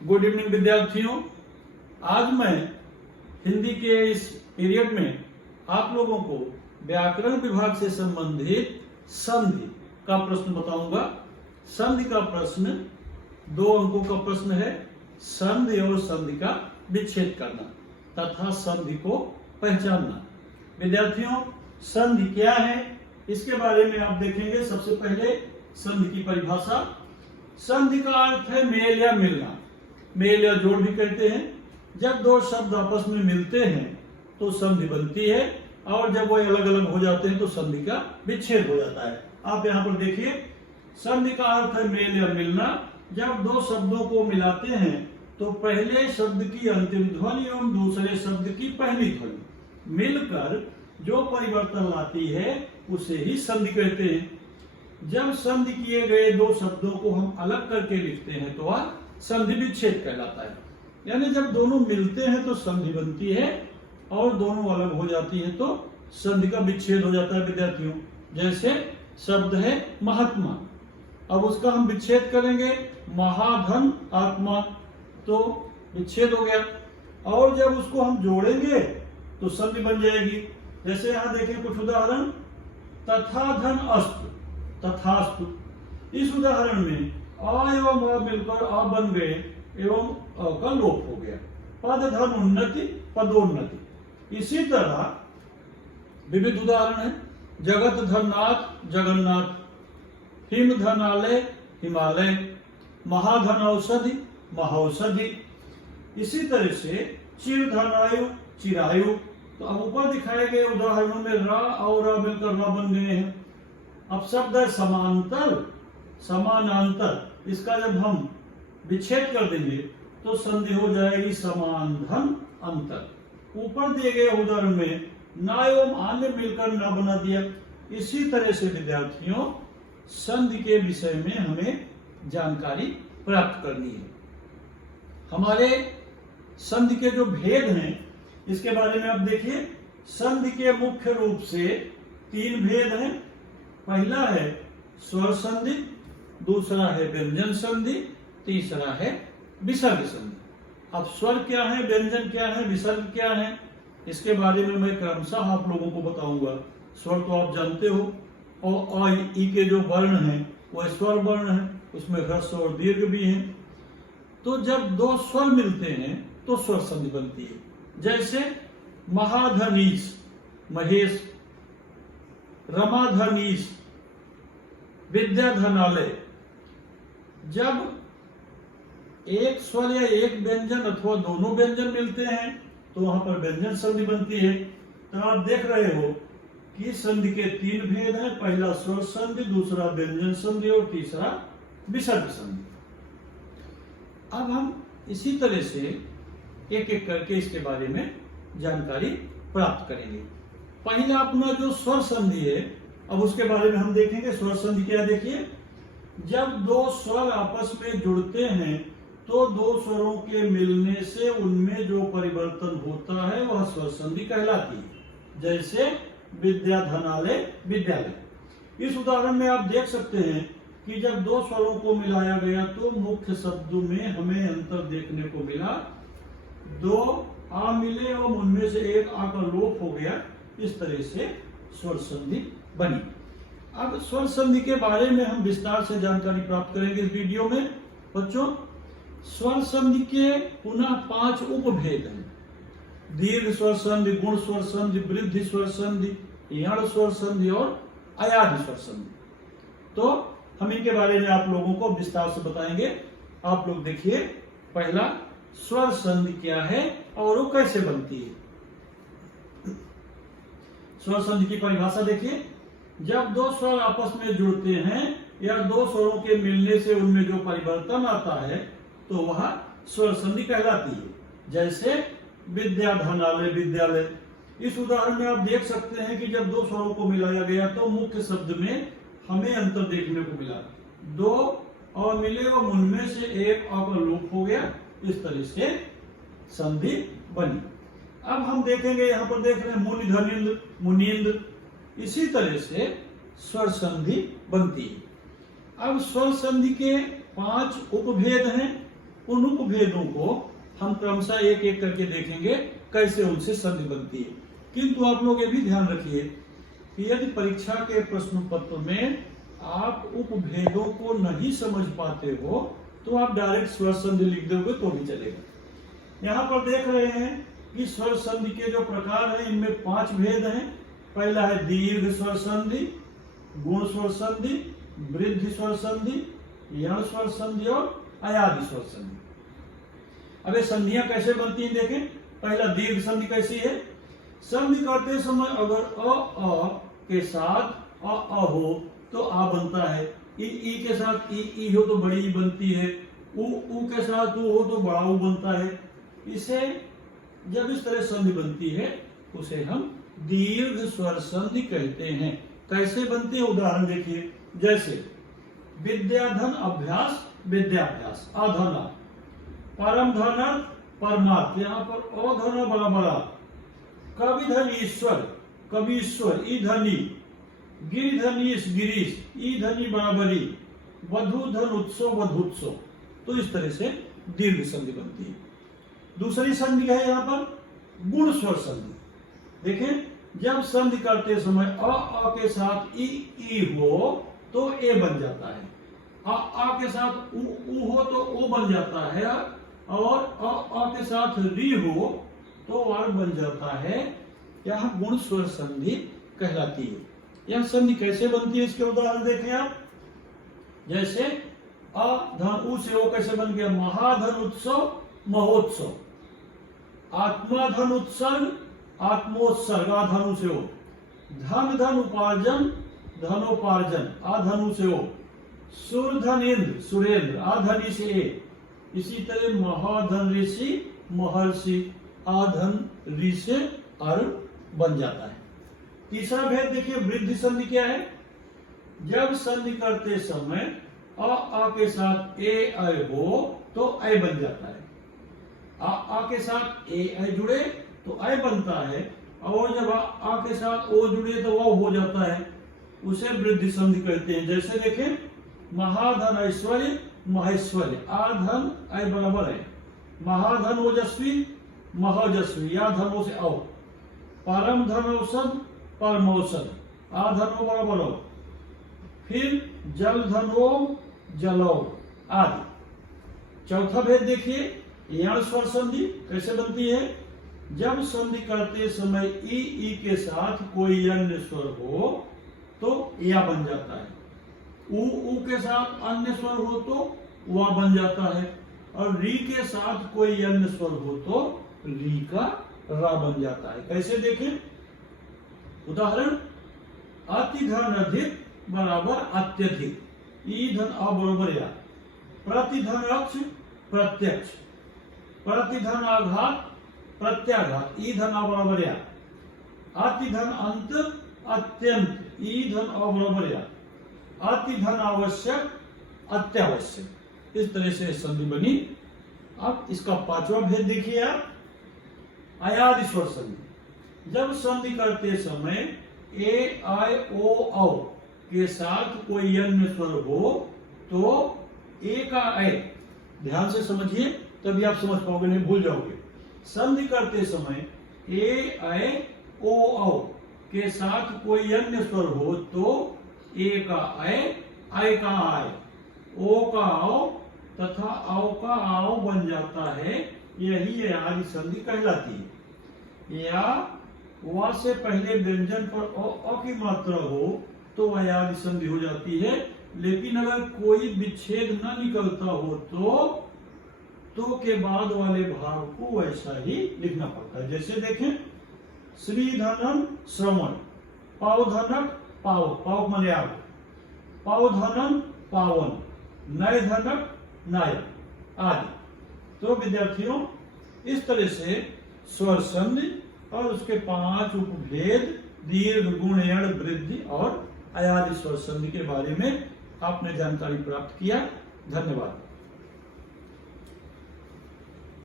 Good evening विद्यार्थियों। आज मैं हिंदी के इस पीरियड में आप लोगों को व्याकरण विभाग से संबंधित संधि का प्रश्न बताऊंगा। संधि का प्रश्न 2 अंकों का प्रश्न है। संधि और संधि का विच्छेद करना तथा संधि को पहचानना। विद्यार्थियों, संधि क्या है इसके बारे में आप देखेंगे। सबसे पहले संधि की परिभाषा। संधि का अर्थ है मेल या मिलना, मेल या जोड़ भी कहते हैं। जब दो शब्द आपस में मिलते हैं तो संधि बनती है, और जब वो अलग अलग हो जाते हैं तो संधि का विच्छेद हो जाता है। आप यहाँ पर देखिए, संधि का अर्थ है मेल या मिलना। जब दो शब्दों को मिलाते हैं तो पहले शब्द की अंतिम ध्वनि एवं दूसरे शब्द की पहली ध्वनि मिलकर जो परिवर्तन लाती है उसे ही संधि कहते हैं। जब संधि किए गए दो शब्दों को हम अलग करके लिखते हैं तो वह संधि विच्छेद कहलाता है। यानी जब दोनों मिलते हैं तो संधि बनती है, और दोनों अलग हो जाती है तो संधि का विच्छेद हो जाता है। विद्यार्थियों, जैसे शब्द है महात्मा, अब उसका हम विच्छेद करेंगे महाधन आत्मा, तो विच्छेद हो गया। और जब उसको हम जोड़ेंगे तो संधि बन जाएगी। जैसे यहां देखें कुछ उदाहरण। तथा धन अस्तु, तथास्तु। इस उदाहरण में आ एवं अ मिलकर आ बन गए एवं अ का लोप हो गया। पद धन उन्नति, पदोन्नति। इसी तरह विविध उदाहरण है। जगत धननाथ, जगन्नाथ। हिम धनालय, हिमालय। महाधन औषधि, महौषधि। इसी तरह से चिर धनायु, चिरायु। तो अब ऊपर दिखाए गए उदाहरणों में रा और रा मिलकर रा बन गए हैं। अब शब्द है समांतर, समानांतर। इसका जब हम विच्छेद कर देंगे तो संधि हो जाएगी समान धन अंतर। ऊपर दिए गए उदाहरण में ना एवं आन्य मिलकर ना बना दिया। इसी तरह से विद्यार्थियों, संधि के विषय में हमें जानकारी प्राप्त करनी है। हमारे संधि के जो भेद हैं इसके बारे में आप देखिए। संधि के मुख्य रूप से 3 भेद हैं। पहला है स्वर संधि, दूसरा है व्यंजन संधि, तीसरा है विसर्ग संधि। अब स्वर क्या है, व्यंजन क्या है, विसर्ग क्या है, इसके बारे में मैं क्रमशः आप लोगों को बताऊंगा। स्वर तो आप जानते हो, और अ ई के जो वर्ण हैं वो स्वर वर्ण है, उसमें ह्रस्व और दीर्घ भी हैं। तो जब दो स्वर मिलते हैं तो स्वर संधि बनती है। जैसे महाधनीश, महेश। रमाधनीश, विद्याधनालय। जब एक स्वर या एक व्यंजन अथवा दोनों व्यंजन मिलते हैं तो वहां पर व्यंजन संधि बनती है। तो आप देख रहे हो कि संधि के 3 भेद हैं। पहला स्वर संधि, दूसरा व्यंजन संधि और तीसरा विसर्ग संधि। अब हम इसी तरह से एक एक करके इसके बारे में जानकारी प्राप्त करेंगे। पहला अपना जो स्वर संधि है, अब उसके बारे में हम देखेंगे। स्वर संधि क्या, देखिए। जब दो स्वर आपस में जुड़ते हैं तो दो स्वरों के मिलने से उनमें जो परिवर्तन होता है वह स्वर संधि कहलाती है। जैसे विद्याधनालय, विद्यालय। इस उदाहरण में आप देख सकते हैं कि जब दो स्वरों को मिलाया गया तो मुख्य शब्दों में हमें अंतर देखने को मिला। 2 आ मिले और उनमें से एक आ का लोप हो गया। इस तरह से स्वर संधि बनी। अब स्वर संधि के बारे में हम विस्तार से जानकारी प्राप्त करेंगे इस वीडियो में। बच्चों, स्वर संधि के पुनः 5 उपभेद हैं। दीर्घ स्वर संधि, गुण स्वर संधि, वृद्धि स्वर संधि, यण स्वर संधि और अयाधि स्वर संधि। तो हम इनके बारे में आप लोगों को विस्तार से बताएंगे। आप लोग देखिए, पहला स्वर संधि क्या है और वो कैसे बनती है। स्वर संधि की परिभाषा देखिए। जब दो स्वर आपस में जुड़ते हैं या दो स्वरों के मिलने से उनमें जो परिवर्तन आता है तो वह स्वर संधि कहलाती है। जैसे विद्याधनालय, विद्यालय। इस उदाहरण में आप देख सकते हैं कि जब दो स्वरों को मिलाया गया तो मुख्य शब्द में हमें अंतर देखने को मिला। 2 अ मिले और उनमें से एक अ का लोप हो गया। इस तरह से संधि बनी। अब हम देखेंगे, यहाँ पर देख रहे हैं मुनि, धनिंद्र, मुनीन्द्र। इसी तरह से स्वर संधि बनती है। अब स्वर संधि के 5 उपभेद हैं। उन उपभेदों को हम क्रमशः एक एक करके देखेंगे कैसे उनसे संधि बनती है। किंतु आप लोग ये भी ध्यान रखिए कि यदि परीक्षा के प्रश्न पत्र में आप उपभेदों को नहीं समझ पाते हो तो आप डायरेक्ट स्वर संधि लिख दोगे तो भी चलेगा। यहाँ पर देख रहे हैं कि स्वर संधि के जो प्रकार हैं इनमें 5 भेद हैं। पहला है दीर्घ स्वर संधि, गुण स्वर संधि, वृद्धि स्वर संधि, यण स्वर संधि और अयादि स्वर संधि। अब ये संधियां कैसे बनती हैं देखें। पहला दीर्घ संधि कैसी है। संधि करते समय अगर अ के साथ अ हो तो आ बनता है, ई के साथ ई हो तो बड़ी ई बनती है, उ के साथ उ हो तो बड़ा उ बनता है। इसे जब इस तरह संधि बनती है उसे हम दीर्घ स्वर संधि कहते हैं। कैसे बनती है उदाहरण देखिए। जैसे विद्याधन अभ्यास विद्याभ्यास, अधन परम धन परमार्थ, यहाँ पर अधन बराबर कवि धन ईश्वर कवीश्वर, ई धनी गिरि धनीश गिरीश, ई धनी बराबरी, वधु धन उत्सव वधुत्सव। तो इस तरह से दीर्घ संधि बनती है। दूसरी संधि है यहाँ पर गुण स्वर संधि। देखें जब संधि करते समय अ के साथ ई हो तो ए बन जाता है, आ के साथ उ हो तो ओ बन जाता है, और अ के साथ री हो तो वार बन जाता है। यह गुण स्वर संधि कहलाती है। यह संधि कैसे बनती है इसके उदाहरण देखें आप। जैसे अ धन उ से ओ कैसे बन गया, महाधन उत्सव महोत्सव, आत्मा धन उत्सर्ग आत्मोत्सर्ग, आ धनु से ओ, धन धन उपार्जन धनोपार्जन, आ धनु से ओ, सुर धन इंद्र सुरेंद्र, आ धनी से ए। इसी तरह महाधन ऋषि महर्षि, आ धन ऋ से अर बन जाता है। तीसरा भेद देखिए वृद्धि संधि क्या है। जब संधि करते समय आ के साथ ए हो तो ऐ बन जाता है, आ के साथ ए जुड़े तो ऐ बनता है, और जब आ के साथ ओ जुड़े तो वो हो जाता है, उसे वृद्धि संधि कहते हैं। जैसे देखें महाधन ऐश्वर्य महेश्वर्य, आ धन ऐ बराबर है, महाधन ओजस्वी महोजस्वी, या धनो से औ, परम धन औषध परम औषध, आ धनो बराबर हो, फिर जल धनो जलो आदि। चौथा भेद देखिए यण स्वर संधि कैसे बनती है। जब संधि करते समय ई के साथ कोई अन्य स्वर हो तो या बन जाता है, उ के साथ अन्य स्वर हो तो वा बन जाता है, और री के साथ कोई अन्य स्वर हो तो री का रा बन जाता है। कैसे देखें उदाहरण, अति धन अधिक बराबर अत्यधिक, ई धन अ बराबर या, प्रतिधन अक्ष प्रत्यक्ष, प्रतिधन आघात प्रत्याघात, ई धन अ बराबर या, अति धन अंत अत्यंत, ई धन अ बराबर या, अति धन आवश्यक अत्यावश्यक। इस तरह से संधि बनी। अब इसका 5वां भेद देखिए आप, अयादि स्वर संधि। जब संधि करते समय ए आई ओ औ के साथ कोई अन्य स्वर हो तो ए का ऐ, ध्यान से समझिए तभी आप समझ पाओगे, नहीं भूल जाओगे। संधि करते समय ए ऐ ओ औ के साथ कोई अन्य स्वर हो तो ए का ऐ का आय, ओ का आओ तथा आओ का आओ बन जाता है। यही अयादि संधि कहलाती है। या वा से पहले व्यंजन पर अ की मात्रा हो तो अयादि संधि हो जाती है, लेकिन अगर कोई विच्छेद न निकलता हो तो के बाद वाले भाग को वैसा ही लिखना पड़ता है। जैसे देखें श्रीधनन श्रवण, पावधनक पाव, पाव माने आग, पावधनन पावन, नय धनक नायक आदि। तो विद्यार्थियों इस तरह से स्वर संधि और उसके 5 उपभेद दीर्घ गुण यण वृद्धि और अयादि स्वर संधि के बारे में आपने जानकारी प्राप्त किया। धन्यवाद।